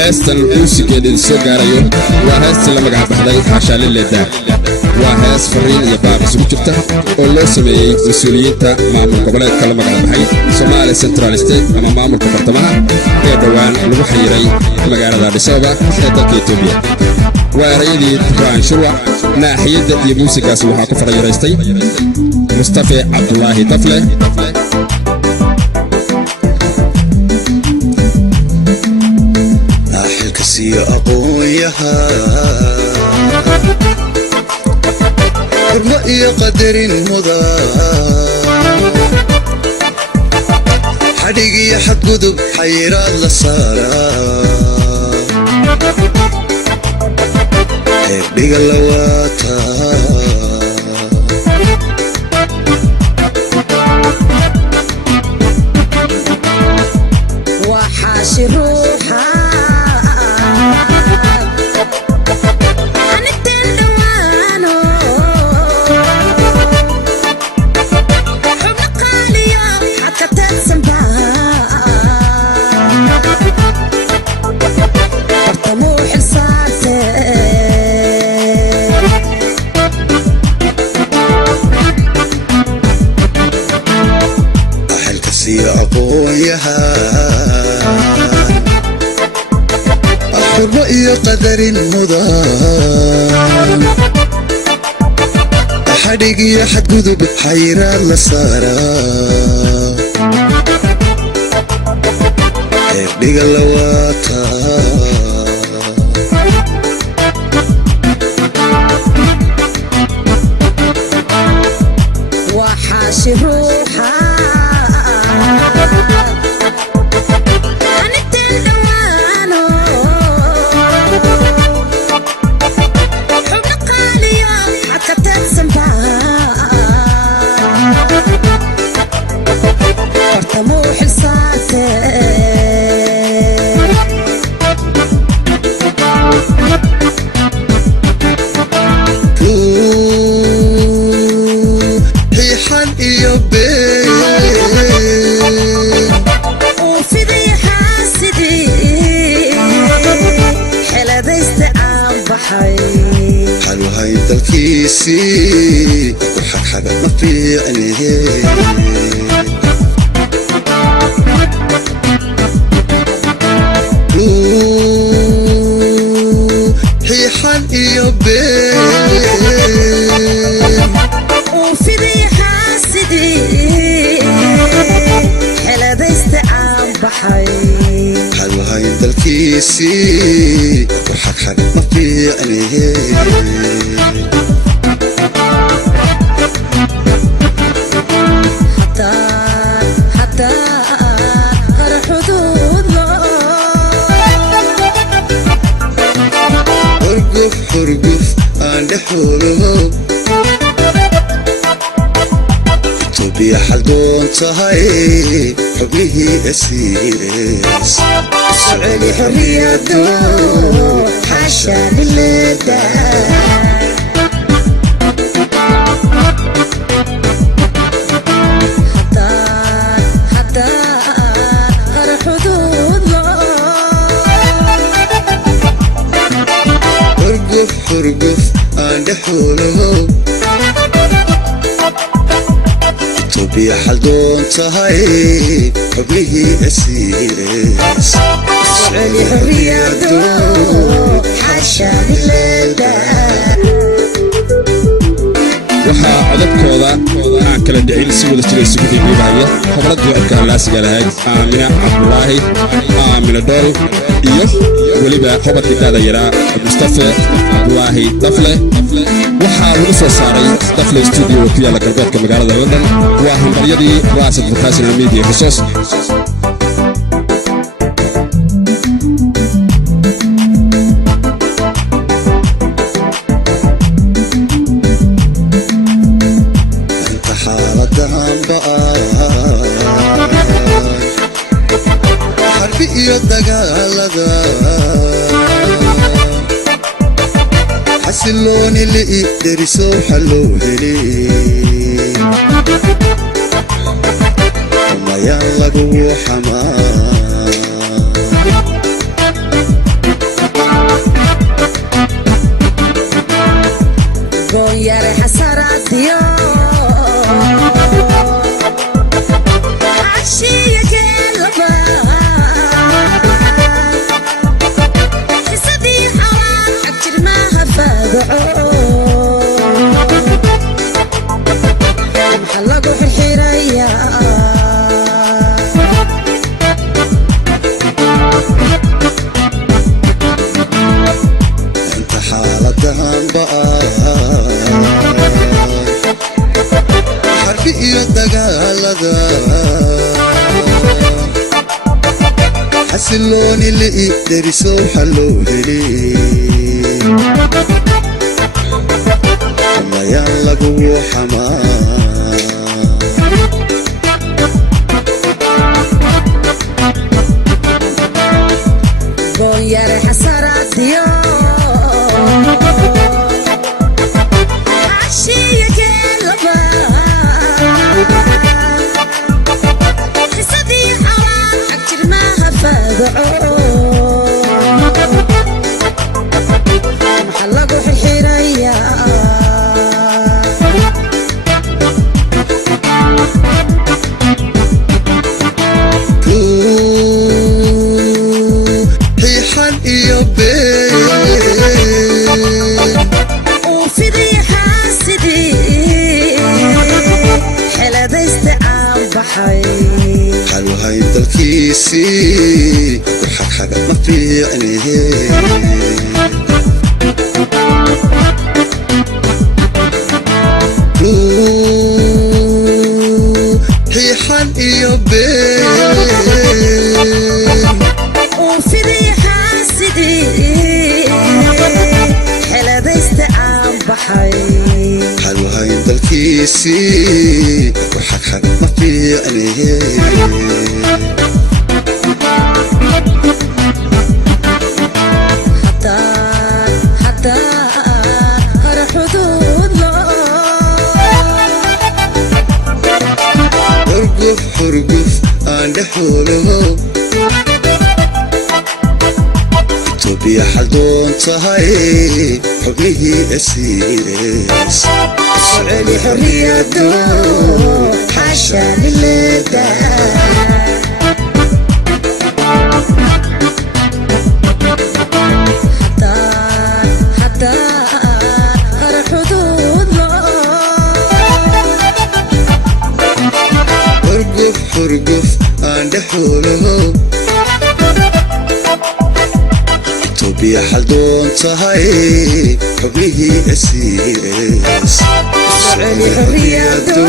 هاستن موسيقى دي سوغاريو وهاستن لما قاعد بحضي حاشا للدا وهاس فرين يباب سوجبتا ولو سمي مسؤوليين تا معمول قبلات كلام قاعد بحي سومالي سنترال ستيت اما معمول كفرتمها ee dhawaan lagu xiriiray magaalada Addis Ababa ee dalka Itoobiya واريدي تبان شروع ناحية دي موسيقى سوها كفر يرستي مصطفى عبد الله طفلة ناحل كسي أقويها رؤية قدر مضى حديقي حد قدب حيران للصارى بقلواتا وحاشي روحا عنك تلوانو حبنا قاليا حتى تتسنبا طموح لساتي أقويها الرؤية قدر مضى حديقي حد قذب حيران لصارى بقلواتا وحاشي روحا عنك تلوانو حبنا قاليا حتى تتسنبا طموح لساتي حلو هاي الكيسي وحق حاجة ما في عينيه هي حال يوبين وفي ذي حاسدي حلا ديست عام بحي حلو هاي الكيسي وحق حاجة ما في عينيه حتى غير حدودنا حرقف عند حولهم توبي حلقون تهاي حبيه أسيس سعلي حريته حاشا للدا حتى غير حدودنا حرقف عند حولهم توبي حلقون تهاي حبيه أسيس سعلي حريته حاشا للدا waxaa codadkooda aan kala dhicin si wada jira isugu dhiibaya hablad ducadka laasiga lahayd Aamina Cabdulaahi Aamina Dool iyo waliba xubadkii daada yaraa Mustafa Abdulaahi Dafle waxaa lagu soo saaray Dafle studio ku yaala galbeedka magaalada London waa hambaryadii Waasad Professional Media Resource حسلون اللي يدرسوا حلو هلي وما يلا قوة حمام xasilooni li'i derisow xalloo heli amayaan lagugu xamaa goonyare xasaraadiyo cashiya jeelaba xisadii xawaan xagjirmaha faagaco maxaa lagu xirxirayaa xiixan iyo been uu fidiya xaasidii xeladaysta aan baxay xaluhayn dalkiisii ku xagxaga ma fiicnihe xiixan iyo been uu fidiya xaasidii xeladaysta aan baxay xaluhayn dalkiisii ku xagxag ma fiicnihe hataa hara xuduud xurguf xurguf aan dhexoolaho itoobiya xaldoon tahay xubnihii asiireys soceli xorriyado xasha lileeda hara xuduud xurguf xurguf aan dhexoolaho itoobiya xaldoon tahay xubnihii asiireys soceli xorriyado